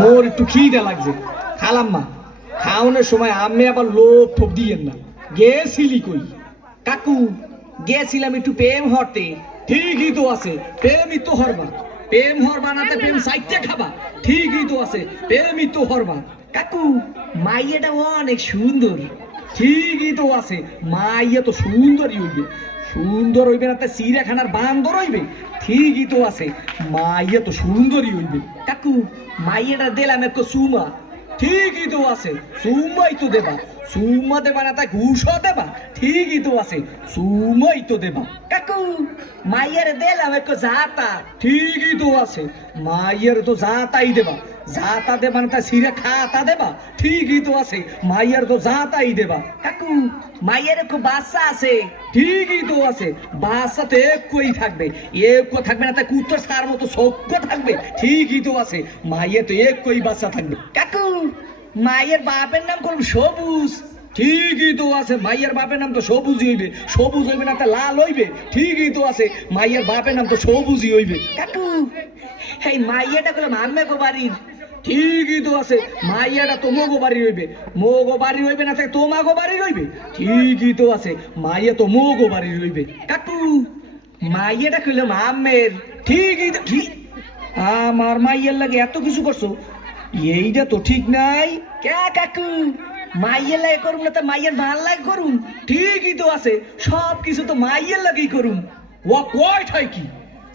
মোর একটু খিদে লাগছে, খালাম মা। খাওয়ানোর সময় আমি আবার লোভ ঠোপ দিয়েন না। গেছিলি কই? কাকু গেছিলাম একটু প্রেম হরতে। ঠিকই তো আছে, প্রেমই তো হরবা। প্রেম হরবা না তো প্রেম সাইটে খাবা। ঠিকই তো আছে, প্রেমই তো হরবা। কাকু মাইয়াটা অনেক সুন্দর। ঠিকই তো আছে, মাইয়া তো সুন্দরই হইবে। সুন্দর হইবে না তো চিড়িয়াখানার বান্দর হইবে? ঠিকই তো আছে, মাইয়া তো সুন্দরই হইবে। কাকু মাইয়াটা দিলাম একটু সুমা। ঠিকই তো আছে, সুমাই তো দেবা। সুমা দেবা না তা ঘুষও দেবা। ঠিকই তো আছে, সুমাই তো দেবা। কাকু মাইয়ার দিলাম একটু জাতা। ঠিকই তো আছে, মাইয়ের তো যা তাই দেবা। যা তা দেবা না তা সিরে খাতা দেবা। ঠিকই তো আছে, মাইয়ের তো যা তাই দেবা। কাকু মাইয়ার একটু বাচ্চা আছে। ঠিকই তো আছে, বাচ্চা তো একই থাকবে। একো থাকবে না তা কুত্তর সার মতো সক্য থাকবে। ঠিকই তো আছে, মাইয়ের তো একই বাচ্চা থাকবে। কাকু মাইয়ের বাপের নাম করব সবুজ। ঠিকই তো আছে, মাইয়ের বাপের নাম তো সবুজই হইবে। সবুজ হইবে না তা লাল হইবে। ঠিকই তো আছে, মাইয়ের বাপের নাম তো সবুজই হইবে। কাকু এই মাইয়াটা করলাম আম্মে গো বাড়ির। ঠিকই তো আছে, মাইয়াটা তো মোগো বাড়ি হইবে। মোগো বাড়ি হইবে না তো মাগো বাড়ি হইবে। ঠিকই তো আছে, মাইয়া তো মোগো বাড়ি হইবে। কাকু মাইয়াটা করলাম আম্মের। ঠিকই তো কি, আমার মাইয়ার লাগে এত কিছু করছো? এইটা তো ঠিক নাই। কে কাকু মাইয়ের লাগে করুম না তো মাইয়ের ভাল লাগে করুম। ঠিকই তো আছে, সব কিছু তো মাইয়ার লাগেই করুম। ও কয় ঠাই কি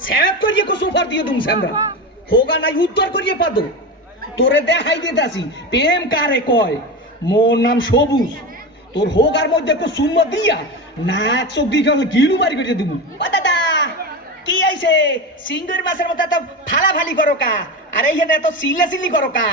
স্যাপ করিয়ে কো সুপার দিয়ে দুম স্যামরা হোগা নাই উত্তর করিয়ে পাদো। তোরে দেখাই দিতাছি প্রেম কারে কয়। মোর নাম সবুজ। তোর হোগার মধ্যে কো সুম্ম দিয়া নাক চোখ দিয়ে গিলু বাড়ি করে দিব। ও দাদা কি হইছে? সিঙ্গুর মাছের মতো এত ফালাফালি করো কা, আর এইখানে এত সিলাসিলি করো কা?